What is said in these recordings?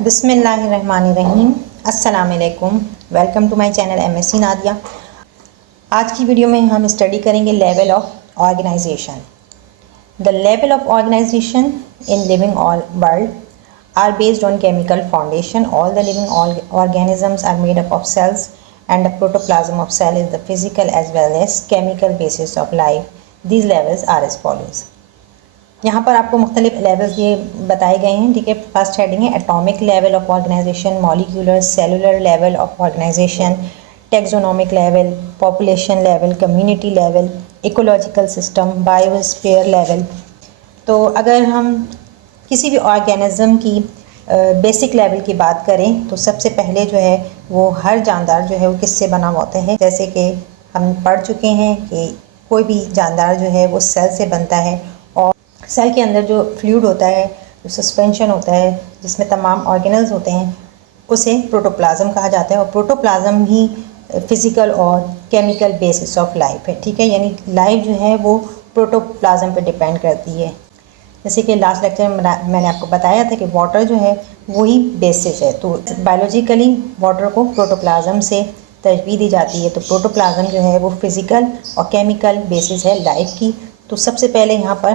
बिस्मिल्लाहिर्रहमानिर्रहीम। अस्सलाम वालेकुम। Welcome to my channel MSc Nadia. आज की वीडियो में हम स्टडी करेंगे level of organisation. The level of organisation in living world are based on chemical foundation. All the living organisms are made up of cells, and the protoplasm of cell is the physical as well as chemical basis of life. These levels are as follows. यहाँ पर आपको मुख्तलिफ levels ये बताए गए हैं, ठीक है। फर्स्ट हेडिंग है atomic level of organisation, molecular cellular level of organisation, taxonomic level, population level, community level, ecological system, biosphere level. तो अगर हम किसी भी ऑर्गेनिज्म की बेसिक लेवल की बात करें तो सबसे पहले जो है वो हर जानदार जो है वो किससे बना हुआ होता है। जैसे कि हम पढ़ चुके हैं कि कोई भी जानदार जो है वो सेल से बनता है, और सेल के अंदर जो फ्लूइड होता है, जो सस्पेंशन होता है जिसमें तमाम ऑर्गेनल्स होते हैं, उसे प्रोटोप्लाज्म कहा जाता है। और प्रोटोप्लाज्म ही फिज़िकल और केमिकल बेसिस ऑफ लाइफ है, ठीक है। यानी लाइफ जो है वो प्रोटोप्लाज्म पे डिपेंड करती है। जैसे कि लास्ट लेक्चर में मैंने आपको बताया था कि वाटर जो है वही बेसिस है, तो बायोलॉजिकली वाटर को प्रोटोप्लाज्म से तरजीह दी जाती है। तो प्रोटोप्लाज्म जो है वो फिज़िकल और केमिकल बेसिस है लाइफ की। तो सबसे पहले यहाँ पर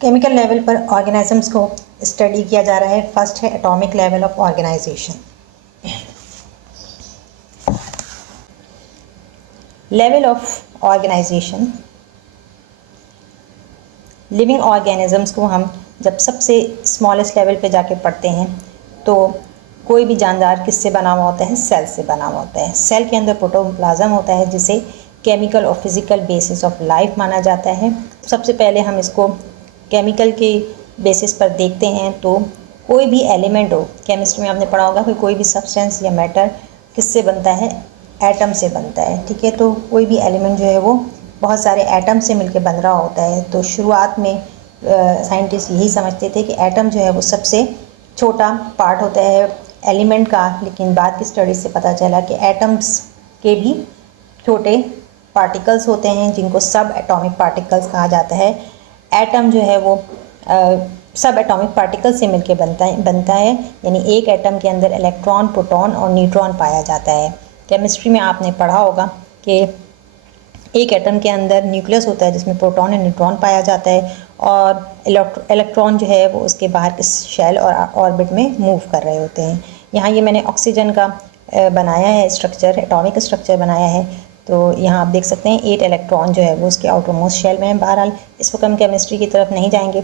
केमिकल लेवल पर ऑर्गेनिजम्स को स्टडी किया जा रहा है। फर्स्ट है atomic level of organisation. Level of organisation, living organisms को हम जब सबसे स्मॉलेस्ट लेवल पे जाके पढ़ते हैं तो कोई भी जानदार किससे बना हुआ होता है? सेल से बना हुआ होता है। सेल के अंदर प्रोटोप्लाज्म होता है जिसे केमिकल और फिज़िकल बेसिस ऑफ लाइफ माना जाता है। सबसे पहले हम इसको केमिकल के बेसिस पर देखते हैं। तो कोई भी एलिमेंट हो, केमिस्ट्री में आपने पढ़ा होगा कि कोई भी सब्सटेंस या मैटर किससे बनता है? एटम से बनता है, ठीक है। तो कोई भी एलिमेंट जो है वो बहुत सारे एटम से मिलकर बन रहा होता है। तो शुरुआत में साइंटिस्ट यही समझते थे कि एटम जो है वो सबसे छोटा पार्ट होता है एलिमेंट का, लेकिन बाद की स्टडी से पता चला कि एटम्स के भी छोटे पार्टिकल्स होते हैं जिनको सब एटॉमिक पार्टिकल्स कहा जाता है। एटम जो है वो सब एटॉमिक पार्टिकल से मिलकर बनता है। यानी एक एटम के अंदर इलेक्ट्रॉन, प्रोटॉन और न्यूट्रॉन पाया जाता है। केमिस्ट्री में आपने पढ़ा होगा कि एक एटम के अंदर न्यूक्लियस होता है जिसमें प्रोटॉन और न्यूट्रॉन पाया जाता है, और इलेक्ट्रॉन जो है वो उसके बाहर के शेल और ऑर्बिट में मूव कर रहे होते हैं। यहाँ ये मैंने ऑक्सीजन का बनाया है स्ट्रक्चर, एटॉमिक स्ट्रक्चर बनाया है। तो यहाँ आप देख सकते हैं 8 इलेक्ट्रॉन जो है वो उसके आउटर मोस्ट शेल में है। बहरहाल इस वक्त हम केमिस्ट्री की तरफ नहीं जाएंगे।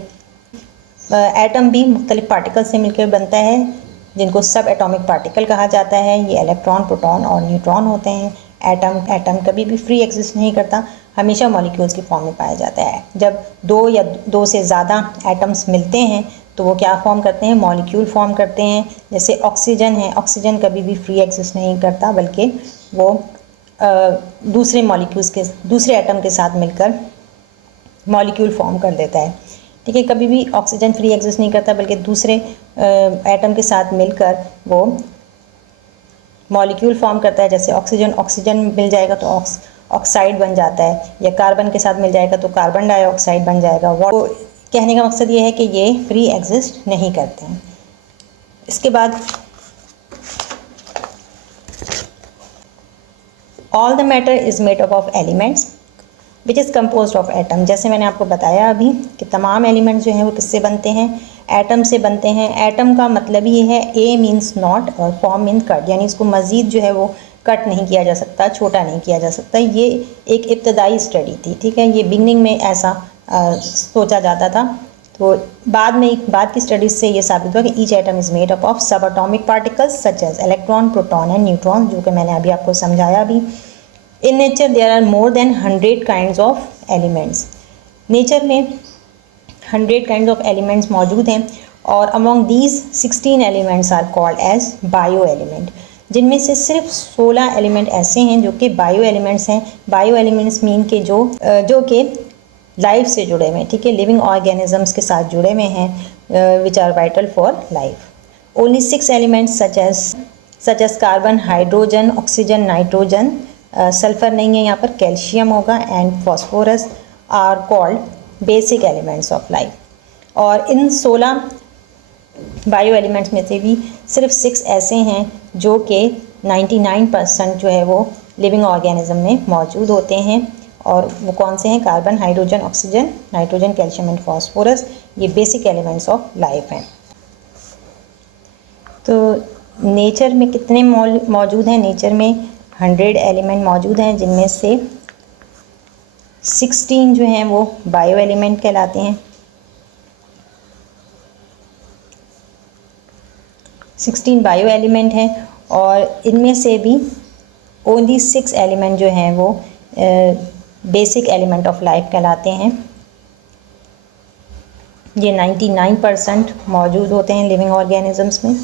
एटम भी मुख्तलिफ पार्टिकल से मिलकर बनता है जिनको सब एटॉमिक पार्टिकल कहा जाता है। ये इलेक्ट्रॉन, प्रोटॉन और न्यूट्रॉन होते हैं। एटम कभी भी फ्री एग्जिस्ट नहीं करता, हमेशा मॉलिक्यूल्स की फॉर्म में पाया जाता है। जब दो या दो से ज़्यादा एटम्स मिलते हैं तो वो क्या फॉर्म करते हैं? मॉलिक्यूल फॉर्म करते हैं। जैसे ऑक्सीजन है, ऑक्सीजन कभी भी फ्री एग्जिस्ट नहीं करता, बल्कि वो दूसरे मॉलिक्यूल्स के, दूसरे एटम के साथ मिलकर मॉलिक्यूल फॉर्म कर देता है, ठीक है। कभी भी ऑक्सीजन फ्री एग्जिस्ट नहीं करता, बल्कि दूसरे एटम के साथ मिलकर वो मॉलिक्यूल फॉर्म करता है। जैसे ऑक्सीजन मिल जाएगा तो ऑक्साइड बन जाता है, या कार्बन के साथ मिल जाएगा तो कार्बन डाइऑक्साइड बन जाएगा। वो कहने का मकसद ये है कि ये फ्री एग्जिस्ट नहीं करते हैं। इसके बाद all the matter is made up of elements which is composed of atom. जैसे मैंने आपको बताया अभी कि तमाम एलिमेंट्स जो हैं वो किससे बनते हैं? एटम से बनते हैं। एटम का मतलब ये है ए मीन्स नॉट और फॉर्म मीन्स कट, यानी इसको मज़ीद जो है वो कट नहीं किया जा सकता, छोटा नहीं किया जा सकता। ये एक इब्तदाई स्टडी थी, ठीक है। ये बिगनिंग में ऐसा सोचा जाता था। तो बाद की स्टडीज़ से ये साबित हुआ कि each atom is made up of sub atomic particles such as electron, proton and neutron, जो कि मैंने अभी आपको समझाया भी। In nature there are more than 100 kinds of elements. Nature में 100 काइंड्स ऑफ एलिमेंट्स मौजूद हैं, और among these 16 elements are called as bio element, जिनमें से सिर्फ 16 एलिमेंट ऐसे हैं जो कि बायो एलिमेंट्स हैं। बायो एलिमेंट्स मीन के जो कि लाइफ से जुड़े हुए हैं, ठीक है, लिविंग ऑर्गेनिजम्स के साथ जुड़े हुए हैं, which are vital for life. Only 6 elements such as carbon, hydrogen, oxygen, nitrogen, sulphur नहीं है यहाँ पर, कैल्शियम होगा, and phosphorus are called basic elements of life. और इन 16 बायो एलिमेंट्स में से भी सिर्फ 6 ऐसे हैं जो कि 99% जो है वो लिविंग ऑर्गेनिज्म में मौजूद होते हैं। और वो कौन से हैं? Carbon, hydrogen, oxygen, nitrogen, calcium and phosphorus. ये बेसिक एलिमेंट्स ऑफ लाइफ हैं। तो नेचर में कितने मौजूद हैं? नेचर में 100 एलिमेंट मौजूद हैं, जिनमें से 16 जो हैं वो बायो एलिमेंट कहलाते हैं। 16 बायो एलिमेंट हैं और इनमें से भी ओनली 6 एलिमेंट जो हैं वो बेसिक एलिमेंट ऑफ लाइफ कहलाते हैं। ये 99% मौजूद होते हैं लिविंग ऑर्गेनिजम्स में,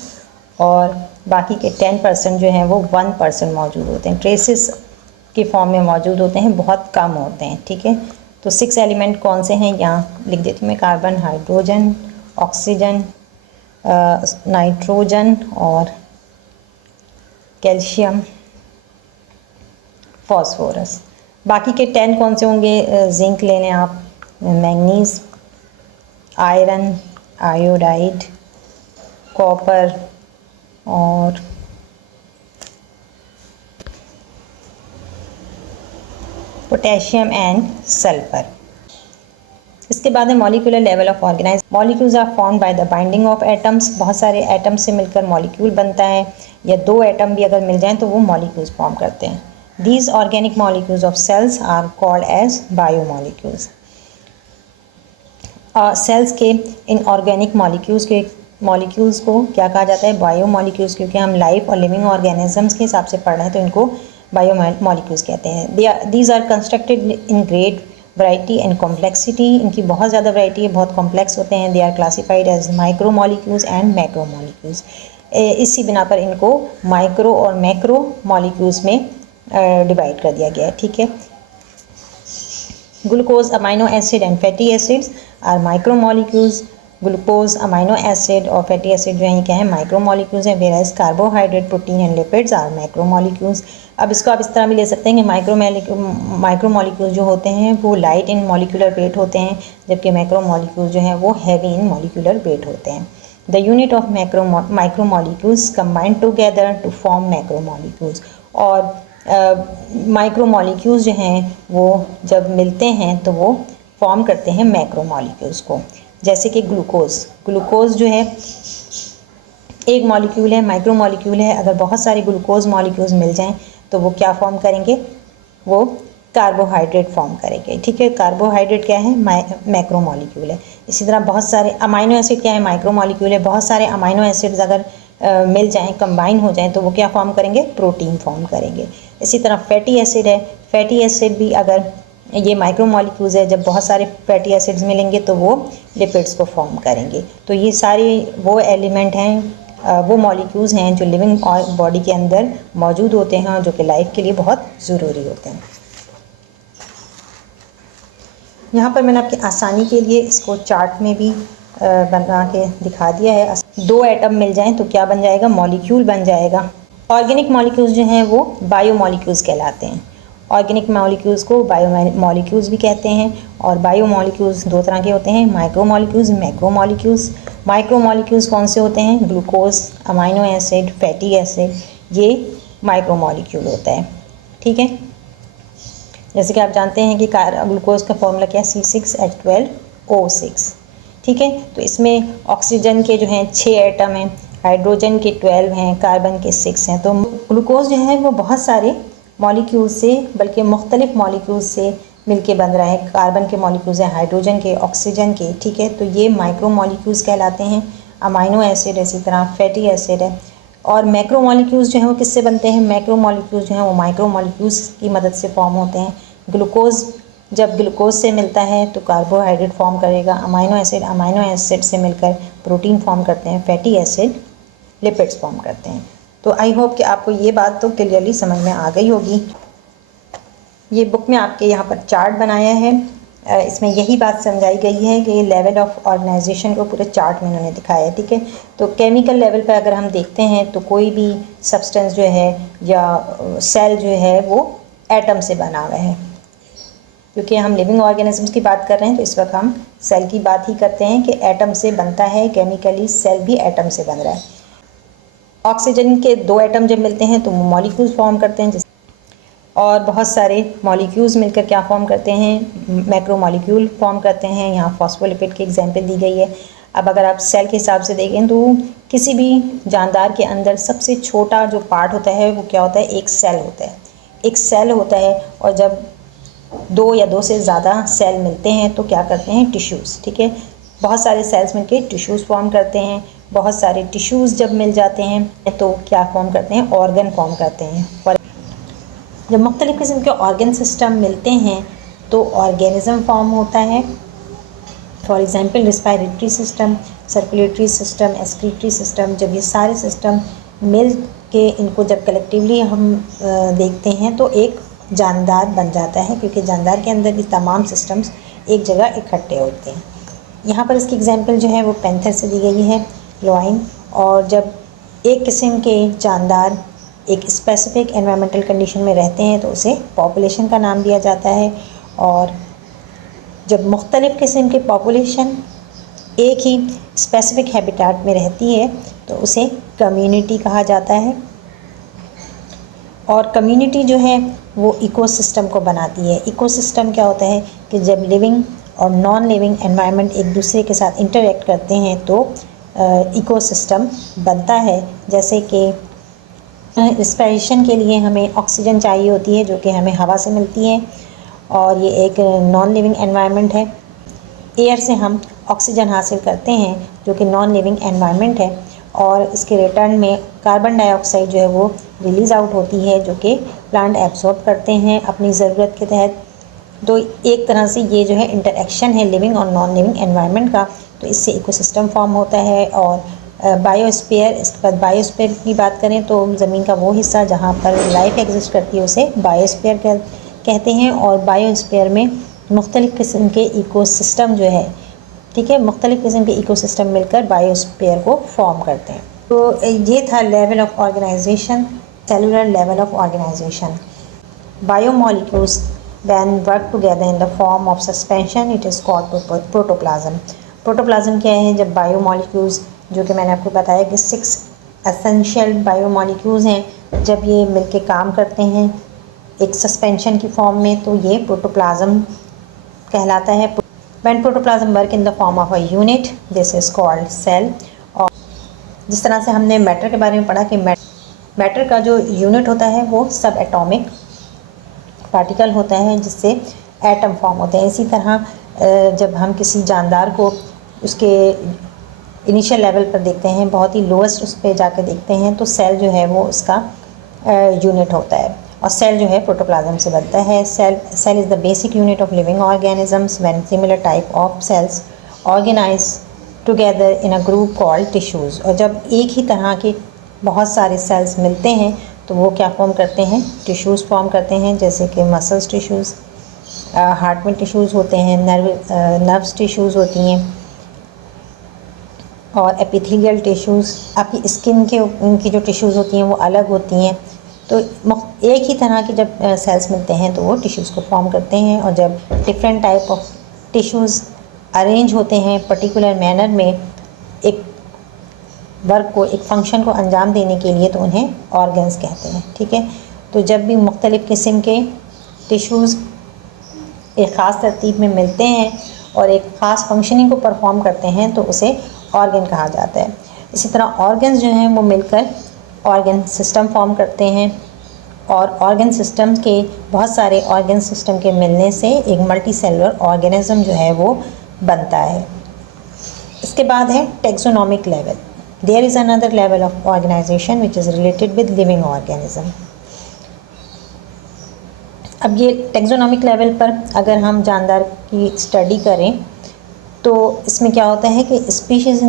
और बाकी के 10% जो हैं वो 1% मौजूद होते हैं, ट्रेसेस के फॉर्म में मौजूद होते हैं, बहुत कम होते हैं। ठीक है, तो 6 एलिमेंट कौन से हैं यहाँ लिख देती हूँ मैं। कार्बन, हाइड्रोजन, ऑक्सीजन, नाइट्रोजन और कैल्शियम, फॉस्फोरस। बाकी के 10 कौन से होंगे? जिंक ले लें आप, मैंगनीज, आयरन, आयोडाइड, कॉपर और पोटेशियम एंड सल्फर। इसके बाद है molecular level of organise. Molecules are formed by the binding of atoms. बहुत सारे एटम्स से मिलकर मॉलिक्यूल बनता है, या 2 एटम भी अगर मिल जाएं तो वो मॉलिक्यूल्स फॉर्म करते हैं। These organic molecules of cells are called as biomolecules. Cells के इन ऑर्गेनिक मॉलिक्यूल्स को क्या कहा जाता है? बायोमॉलिक्यूल्स, क्योंकि हम लाइफ और लिविंग ऑर्गेनिजम्स के हिसाब से पढ़ रहे हैं तो इनको बायोमॉलिक्यूल्स कहते हैं। These are constructed in great variety and complexity. इनकी बहुत ज़्यादा वैरायटी है, बहुत कॉम्प्लेक्स होते हैं। They are classified as micromolecules and macromolecules. इसी बिना पर इनको माइक्रो और मैक्रो मॉलिक्यूल्स में डिवाइड कर दिया गया है। ठीक है, glucose, amino acid and fatty acids are micromolecules. Glucose, amino acid और फैटी एसिड जो है क्या है? माइक्रोमॉलिक्यूल्स हैं। Whereas carbohydrate, protein and lipids are macromolecules. अब इसको आप इस तरह भी ले सकते हैं कि माइक्रोमॉलिक्यूल्स जो होते हैं वो लाइट इन मॉलिक्यूलर वेट होते हैं, जबकि मैक्रोमॉलिक्यूल्स जो हैं वो हैवी इन मॉलिक्यूलर वेट होते हैं। The unit of micromolecules combine together to form macromolecules. और माइक्रोमॉलिक्यूल्स जो हैं वो जब मिलते हैं तो वो फॉर्म करते हैं मैक्रोमॉलिक्यूल्स को। जैसे कि ग्लूकोज जो है एक मॉलिक्यूल है, माइक्रोमॉलिक्यूल है। अगर बहुत सारे ग्लूकोज मॉलिक्यूल्स मिल जाएं तो वो क्या फॉर्म करेंगे? वो कार्बोहाइड्रेट फॉर्म करेंगे। ठीक है, कार्बोहाइड्रेट क्या है? मैक्रोमॉलिक्यूल है। इसी तरह बहुत सारे अमाइनो एसिड क्या है? माइक्रोमॉलिक्यूल है। बहुत सारे अमाइनो एसिड्स अगर मिल जाएं, कंबाइन हो जाएं, तो वो क्या फॉर्म करेंगे? प्रोटीन फॉर्म करेंगे। इसी तरह फैटी एसिड है। फैटी एसिड भी अगर ये माइक्रोमॉलिक्यूल्स है, जब बहुत सारे फैटी एसिड्स मिलेंगे तो वो लिपिड्स को फॉर्म करेंगे। तो ये सारे वो एलिमेंट हैं, वो मॉलिक्यूल्स हैं जो लिविंग बॉडी के अंदर मौजूद होते हैं और जो कि लाइफ के लिए बहुत ज़रूरी होते हैं। यहाँ पर मैंने आपकी आसानी के लिए इसको चार्ट में भी बना के दिखा दिया है। 2 एटम मिल जाएं तो क्या बन जाएगा? मॉलिक्यूल बन जाएगा। ऑर्गेनिक मॉलिक्यूल्स जो हैं वो बायोमॉलिक्यूल्स कहलाते हैं। ऑर्गेनिक मॉलिक्यूल्स को बायोमॉलिक्यूल्स भी कहते हैं। और बायोमॉलिक्यूल्स 2 तरह के होते हैं, माइक्रोमॉलिक्यूल्स, मैक्रोमॉलिक्यूल्स। माइक्रोमॉलिक्यूल्स कौन से होते हैं? Glucose, amino acid, fatty acid, ये माइक्रोमॉलिक्यूल होता है। ठीक है, जैसे कि आप जानते हैं कि ग्लूकोज का फॉर्मूला क्या है? C6H12O6। ठीक है, तो इसमें ऑक्सीजन के जो हैं 6 एटम हैं, हाइड्रोजन के 12 हैं, कार्बन के 6 हैं। तो ग्लूकोज जो है वो बहुत सारे मॉलिक्यूल से, बल्कि मुख्तलिफ मॉलिक्यूल से मिलके बन रहा है। कार्बन के मॉलिक्यूल्स हैं, हाइड्रोजन के, ऑक्सीजन के। ठीक है, तो ये माइक्रो मॉलिक्यूल्स कहलाते हैं। अमाइनो एसिड इसी तरह फैटी एसिड है। और मैक्रो मॉलिक्यूल्स जो हैं वो किससे बनते हैं? मैक्रो मॉलिक्यूल्स जो हैं वो माइक्रो मॉलिक्यूल्स की मदद से फॉर्म होते हैं। ग्लूकोज जब ग्लूकोज से मिलता है तो कार्बोहाइड्रेट फॉर्म करेगा। अमाइनो एसिड से मिलकर प्रोटीन फॉर्म करते हैं। फैटी एसिड लिपिड्स फॉर्म करते हैं। तो आई होप कि आपको ये बात तो क्लियरली समझ में आ गई होगी। ये बुक में आपके यहाँ पर चार्ट बनाया है, इसमें यही बात समझाई गई है कि लेवल ऑफ ऑर्गेनाइजेशन को पूरे चार्ट में उन्होंने दिखाया है। ठीक है, तो केमिकल लेवल पर अगर हम देखते हैं तो कोई भी सब्सटेंस जो है या सेल जो है वो एटम से बना हुआ है। क्योंकि हम लिविंग ऑर्गेनिजम्स की बात कर रहे हैं तो इस वक्त हम सेल की बात ही करते हैं कि एटम से बनता है, केमिकली सेल भी एटम से बन रहा है। ऑक्सीजन के 2 एटम जब मिलते हैं तो मॉलिक्यूल्स फॉर्म करते हैं, और बहुत सारे मॉलिक्यूल्स मिलकर क्या फॉर्म करते हैं, मैक्रो मॉलिक्यूल फॉर्म करते हैं। यहाँ फॉस्फोलिपिड की एग्जांपल दी गई है। अब अगर आप सेल के हिसाब से देखें तो किसी भी जानदार के अंदर सबसे छोटा जो पार्ट होता है वो क्या होता है, एक सेल होता है। एक सेल होता है, और जब 2 या 2 से ज़्यादा सेल मिलते हैं तो क्या करते हैं, टिश्यूज़, ठीक है। बहुत सारे सेल्स मिलके टिश्यूज़ फॉर्म करते हैं। बहुत सारे टिश्यूज़ जब मिल जाते हैं तो क्या फॉर्म करते हैं, ऑर्गन फॉर्म करते हैं। और जब मुख्तलिफ़ किस्म के ऑर्गन सिस्टम मिलते हैं तो ऑर्गेनिज़म फॉर्म होता है। For example respiratory system, circulatory system, excretory system. जब ये सारे सिस्टम मिल के इनको जब कलेक्टिवली हम देखते हैं तो एक जानदार बन जाता है, क्योंकि जानदार के अंदर ये तमाम सिस्टम्स एक जगह इकट्ठे होते हैं। यहाँ पर इसकी एग्जांपल जो है वो पैंथर से दी गई है, लॉइन। और जब एक किस्म के जानदार एक स्पेसिफिक एनवायरमेंटल कंडीशन में रहते हैं तो उसे पॉपुलेशन का नाम दिया जाता है। और जब मुख्तलिफ़ किस्म की पॉपुलेशन एक ही स्पेसिफिक हैबिटेट में रहती है तो उसे कम्युनिटी कहा जाता है। और कम्युनिटी जो है वो इकोसिस्टम को बनाती है। इकोसिस्टम क्या होता है कि जब लिविंग और नॉन लिविंग एनवायरनमेंट एक दूसरे के साथ इंटरेक्ट करते हैं तो इकोसिस्टम बनता है। जैसे कि रिस्पिरेशन के लिए हमें ऑक्सीजन चाहिए होती है जो कि हमें हवा से मिलती है, और ये एक नॉन लिविंग एनवायरनमेंट है। एयर से हम ऑक्सीजन हासिल करते हैं जो कि नॉन लिविंग एनवायरनमेंट है, और इसके रिटर्न में कार्बन डाइऑक्साइड जो है वो रिलीज़ आउट होती है जो कि प्लांट एब्जॉर्ब करते हैं अपनी ज़रूरत के तहत। तो एक तरह से ये जो है इंटरेक्शन है लिविंग और नॉन लिविंग एनवायरनमेंट का, तो इससे इकोसिस्टम फॉर्म होता है। और बायोस्फीयर, इसके बाद बायोस्फीयर की बात करें तो ज़मीन का वो हिस्सा जहाँ पर लाइफ एग्जिस्ट करती है उसे बायोस्फीयर कहते हैं। और बायोस्फीयर में मुख्तलिफ़ किस्म के इकोसिस्टम जो है, ठीक है, मुख्तलिफ़ किस्म के इकोसिस्टम मिलकर बायोस्फीयर को फॉर्म करते हैं। तो ये था level of organisation, cellular level of organisation. Biomolecules when work together in the form of suspension it is called protoplasm। Protoplasm क्या है, जब बायोमॉलिक्यूल्स, जो कि मैंने आपको बताया कि 6 एसेंशियल बायोमॉलिक्यूल्स हैं, जब ये मिलके काम करते हैं एक सस्पेंशन की फॉर्म में तो ये प्रोटोप्लाज्म कहलाता है। when protoplasm work in the form of a unit this is called cell। और जिस तरह से हमने मैटर के बारे में पढ़ा कि मैटर का जो यूनिट होता है वो सब एटॉमिक पार्टिकल होता है जिससे एटम फॉर्म होते हैं। इसी तरह जब हम किसी जानदार को उसके इनिशियल लेवल पर देखते हैं, बहुत ही लोएस्ट उस पर जाकर देखते हैं, तो सेल जो है वो उसका यूनिट होता है। और सेल जो है प्रोटोप्लाज्म से बनता है। Cell is the basic unit of living organisms when similar type of cells organise together in a group called tissues. और जब एक ही तरह के बहुत सारे सेल्स मिलते हैं तो वो क्या फॉर्म करते हैं, टिश्यूज़ फॉर्म करते हैं। जैसे कि मसल्स टिश्यूज़, हार्ट में टिश्यूज़ होते हैं, नर्व्स टिश्यूज़ होती हैं, और एपिथेलियल टिश्यूज़। आपकी स्किन के उनकी जो टिश्यूज़ होती हैं वो अलग होती हैं। तो एक ही तरह के जब सेल्स मिलते हैं तो वो टिश्यूज़ को फॉर्म करते हैं। और जब different type of tissues arrange होते हैं पर्टिकुलर मैनर में एक वर्क को, एक फंक्शन को अंजाम देने के लिए, तो उन्हें ऑर्गन्स कहते हैं, ठीक है। तो जब भी मुख्तलिफ़ किस्म के टिश्यूज़ एक ख़ास तरतीब में मिलते हैं और एक ख़ास फंक्शनिंग को परफॉर्म करते हैं तो उसे ऑर्गन कहा जाता है। इसी तरह ऑर्गन्स जो हैं वो मिलकर ऑर्गन सिस्टम फॉर्म करते हैं, और ऑर्गन सिस्टम के बहुत सारे ऑर्गन सिस्टम के मिलने से एक मल्टी सेलुलर ऑर्गेनिज्म जो है वो बनता है। इसके बाद है taxonomic level. There is another level of organization which is related with living organism। अब ये टेक्सोनोमिक लेवल पर अगर हम जानदार की स्टडी करें तो इसमें क्या होता है कि species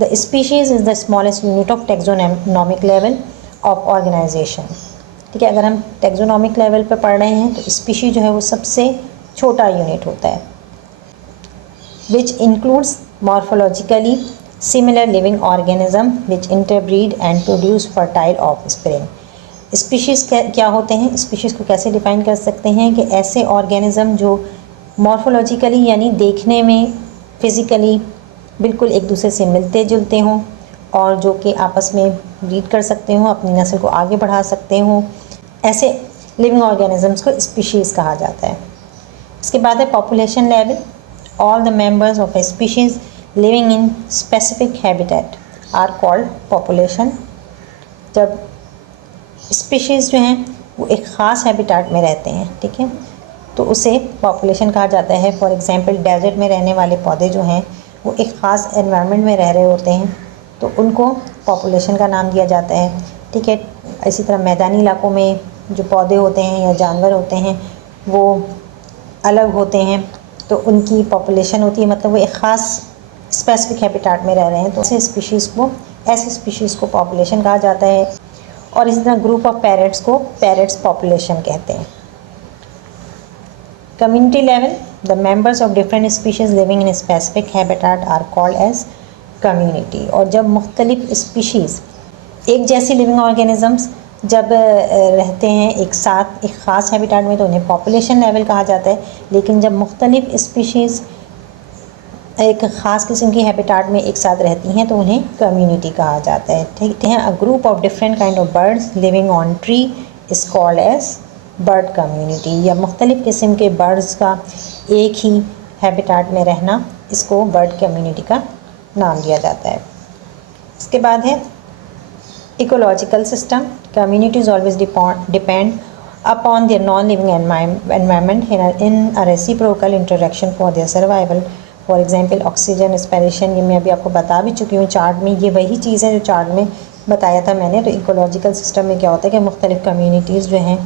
the species is the smallest unit of taxonomic level of organisation, ठीक है। अगर हम टेक्सोनोमिक लेवल पर पढ़ रहे हैं तो स्पीशी जो है वो सबसे छोटा यूनिट होता है, which includes morphologically similar living organism which interbreed and produce fertile offspring। Species क्या होते हैं, स्पीशीज़ को कैसे डिफ़ाइन कर सकते हैं कि ऐसे ऑर्गेनिज़म जो मॉर्फोलॉजिकली यानी देखने में, फिज़िकली बिल्कुल एक दूसरे से मिलते जुलते हों और जो कि आपस में ब्रीड कर सकते हों, अपनी नस्ल को आगे बढ़ा सकते हों, ऐसे लिविंग ऑर्गेनिजम्स को स्पीशीज़ कहा जाता है। इसके बाद है population level. All the members of a species living in specific habitat are called population. जब स्पीशीज़ जो हैं वो एक ख़ास हैबिटेट में रहते हैं, ठीक है, तो उसे पॉपुलेशन कहा जाता है। फॉर एग्जांपल डेजर्ट में रहने वाले पौधे जो हैं वो एक ख़ास एनवायरनमेंट में रह रहे होते हैं, तो उनको पॉपुलेशन का नाम दिया जाता है, ठीक है। इसी तरह मैदानी इलाकों में जो पौधे होते हैं या जानवर होते हैं वो अलग होते हैं, तो उनकी पॉपुलेशन होती है, मतलब वो एक ख़ास स्पेसिफिक हैबिटेट में रह रहे हैं, तो ऐसे स्पीशीज़ को पॉपुलेशन कहा जाता है। और इसी तरह ग्रुप ऑफ पैरट्स को पैरट्स पॉपुलेशन कहते हैं। Community level, the members of different species living in specific habitat are called as community. और जब मुख्तलिफ स्पीशीज़, एक जैसी लिविंग ऑर्गेनिजम्स जब रहते हैं एक साथ एक ख़ास हैबिटेट में, तो उन्हें पॉपुलेशन लेवल कहा जाता है। लेकिन जब मुख्तलिफ स्पीशीज़ एक ख़ास किस्म की हैबिटेट में एक साथ रहती हैं तो उन्हें कम्युनिटी कहा जाता है, ठीक है। A group of different kind of birds living on tree is called as bird community. या मुख्तलिफ़ किस्म के बर्ड्स का एक ही हैबिटेट में रहना, इसको बर्ड कम्युनिटी का नाम दिया जाता है। इसके बाद है ecological system. Communities always depend upon their non living environment in a reciprocal interaction for their survival. For example oxygen respiration, ये मैं अभी आपको बता भी चुकी हूँ चार्ट में, ये वही चीज़ है जो चार्ट में बताया था मैंने। तो इकोलॉजिकल सिस्टम में क्या होता है कि मुख्तलिफ़ कम्युनिटीज़ जो हैं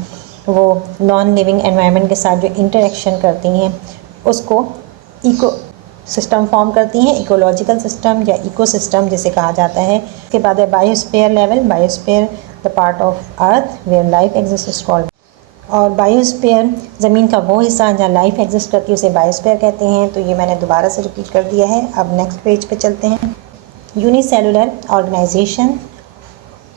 वो नॉन लिविंग एनवायरनमेंट के साथ जो इंटरेक्शन करती हैं उसको इको सिस्टम फॉर्म करती हैं, इकोलॉजिकल सिस्टम या इकोसिस्टम जिसे कहा जाता है। इसके बाद है biosphere level. Biosphere the part of earth where life exist is called. और बायोस्फीयर ज़मीन का वो हिस्सा जहाँ लाइफ एग्जिस्ट करती है उसे बायोस्फीयर कहते हैं। तो ये मैंने दोबारा से रिपीट कर दिया है। अब नेक्स्ट पेज पे चलते हैं। Unicellular organisation,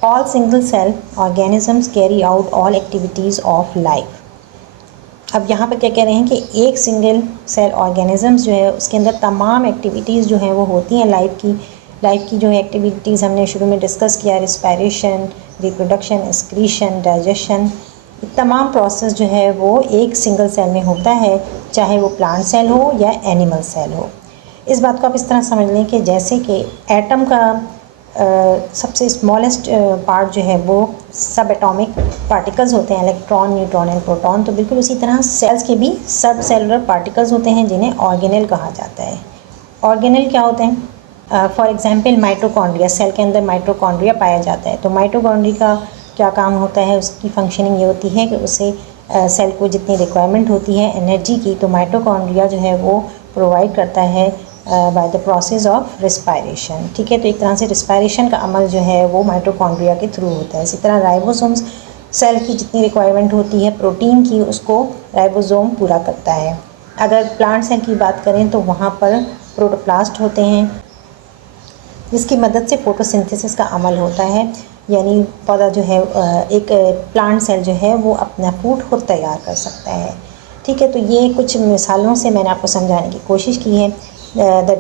all single cell organisms carry out all activities of life. अब यहाँ पर क्या कह रहे हैं कि एक सिंगल सेल ऑर्गेनिजम्स जो है उसके अंदर तमाम एक्टिविटीज़ जो हैं वो होती हैं लाइफ की जो है एक्टिविटीज़ हमने शुरू में डिस्कस किया, रिस्पायरेशन, रिप्रोडक्शन, एक्सक्रीशन, डाइजेशन, तमाम प्रोसेस जो है वो एक सिंगल सेल में होता है, चाहे वो प्लांट सेल हो या एनिमल सेल हो। इस बात को आप इस तरह समझ लें कि जैसे कि एटम का सबसे स्मॉलेस्ट पार्ट जो है वो सब एटॉमिक पार्टिकल्स होते हैं, इलेक्ट्रॉन, न्यूट्रॉन एंड प्रोटॉन, तो बिल्कुल उसी तरह सेल्स के भी सब सेलुलर पार्टिकल्स होते हैं जिन्हें ऑर्गेनेल कहा जाता है। ऑर्गेनेल क्या होते हैं? फॉर एग्जांपल माइटोकॉन्ड्रिया, सेल के अंदर माइटोकॉन्ड्रिया पाया जाता है। तो माइटोकॉन्ड्रिया का क्या काम होता है? उसकी फंक्शनिंग ये होती है कि उसे सेल को जितनी रिक्वायरमेंट होती है एनर्जी की, तो माइटोकॉन्ड्रिया जो है वो प्रोवाइड करता है by the process of respiration, ठीक है। तो एक तरह से रिस्पायरेशन का अमल जो है वो माइटोकॉन्ड्रिया के थ्रू होता है। इसी तरह राइबोसोम्स, सेल की जितनी रिक्वायरमेंट होती है प्रोटीन की, उसको राइबोसोम पूरा करता है। अगर प्लांट सेल की बात करें तो वहाँ पर प्रोटोप्लास्ट होते हैं जिसकी मदद से फोटोसिंथेसिस का अमल होता है, यानी पौधा जो है एक प्लांट सेल जो है वो अपना फूड खुद तैयार कर सकता है, ठीक है। तो ये कुछ मिसालों से मैंने आपको समझाने की कोशिश की है। they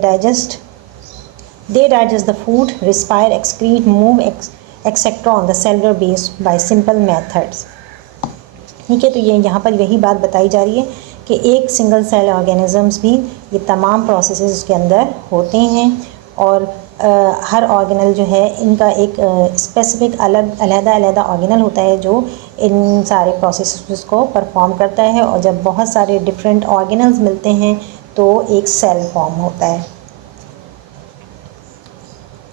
digest the food, respire, excrete, move, etc. on the cellular base by simple methods, ठीक है। तो ये यहाँ पर यही बात बताई जा रही है कि एक सिंगल सेल ऑर्गेनिजम्स भी ये तमाम प्रोसेसेस उसके अंदर होते हैं और हर ऑर्गेनल जो है इनका एक स्पेसिफिक अलग-अलग ऑर्गेनल होता है जो इन सारे प्रोसेसेस को परफॉर्म करता है। और जब बहुत सारे डिफरेंट ऑर्गेनल्स मिलते हैं तो एक सेल फॉर्म होता है।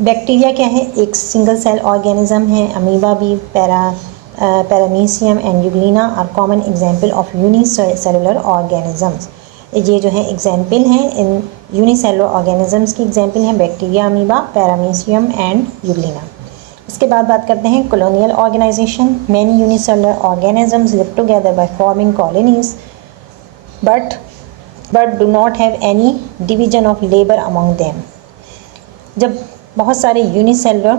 बैक्टीरिया क्या है? एक सिंगल सेल ऑर्गेनिज्म है। अमीबा भी, paramecium and euglena are common example of unicellular organisms. ये जो है एग्जांपल हैं इन यूनिसेलुलर ऑर्गेनिजम्स की, एग्जांपल हैं bacteria, amoeba, paramecium and euglena. इसके बाद बात करते हैं colonial organisation. Many unicellular organisms live together by forming colonies but do not have any division of labor among them। जब बहुत सारे यूनिसेलुलर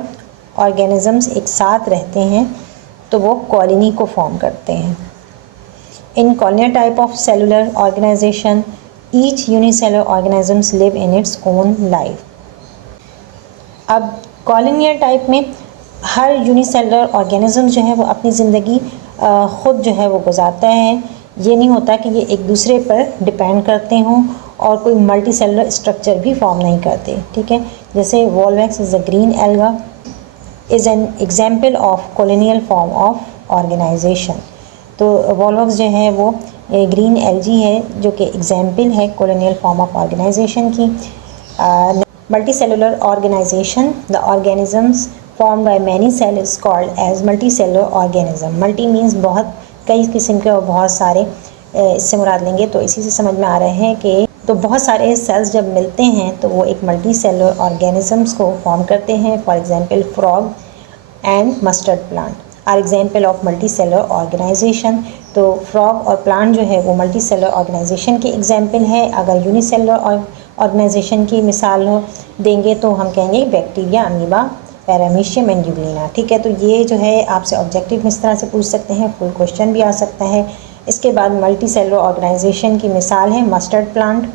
ऑर्गेनिजम्स एक साथ रहते हैं तो वो कॉलोनी को फॉर्म करते हैं। In colonial type of cellular organisation each unicellular organisms live in its own life. अब कॉलोनियल टाइप में हर यूनिसेलुलर ऑर्गेनिज्म जो है वो अपनी ज़िंदगी ख़ुद जो है वो गुजारता है। ये नहीं होता कि ये एक दूसरे पर डिपेंड करते हों और कोई मल्टी सेलुलर स्ट्रक्चर भी फॉर्म नहीं करते, ठीक है। जैसे Volvox is a green alga is an example of colonial form of organisation. तो वॉल्वैक्स जो है वो ग्रीन एल्गी है जो कि एग्जाम्पल है कॉलोनियल फॉर्म ऑफ ऑर्गेनाइजेशन की। Multicellular organisation, the organisms formed by many cells is called as multicellular organism। Multi means बहुत, कई किस्म के और बहुत सारे, इससे मुराद लेंगे तो इसी से समझ में आ रहे हैं कि तो बहुत सारे सेल्स जब मिलते हैं तो वो एक मल्टी सेलुलर ऑर्गेनिजम्स को फॉर्म करते हैं। For example frog and mustard plant are example of multicellular organisation. तो फ्रॉग और प्लांट जो है वो मल्टी सेलुलर ऑर्गेनाइजेशन के एग्जाम्पल है। अगर यूनिसेलुलर ऑर्गेनाइजेशन की मिसाल देंगे तो हम कहेंगे bacteria, amoeba, paramecium and Euglena, ठीक है। तो ये जो है आपसे ऑब्जेक्टिव इस तरह से पूछ सकते हैं, फुल क्वेश्चन भी आ सकता है। इसके बाद मल्टी सेलुलर ऑर्गेनाइजेशन की मिसाल है मस्टर्ड प्लांट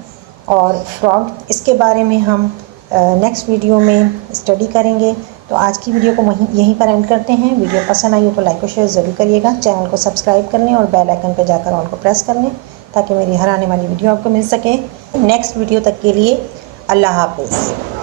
और फ्रॉग। इसके बारे में हम नेक्स्ट वीडियो में स्टडी करेंगे। तो आज की वीडियो को यहीं पर एंड करते हैं। वीडियो पसंद आई हो तो लाइक और शेयर ज़रूर करिएगा। चैनल को सब्सक्राइब कर लें और बेल आइकन पर जाकर ऑन को प्रेस कर लें ताकि मेरी हर आने वाली वीडियो आपको मिल सके। नेक्स्ट वीडियो तक के लिए अल्लाह हाफिज़।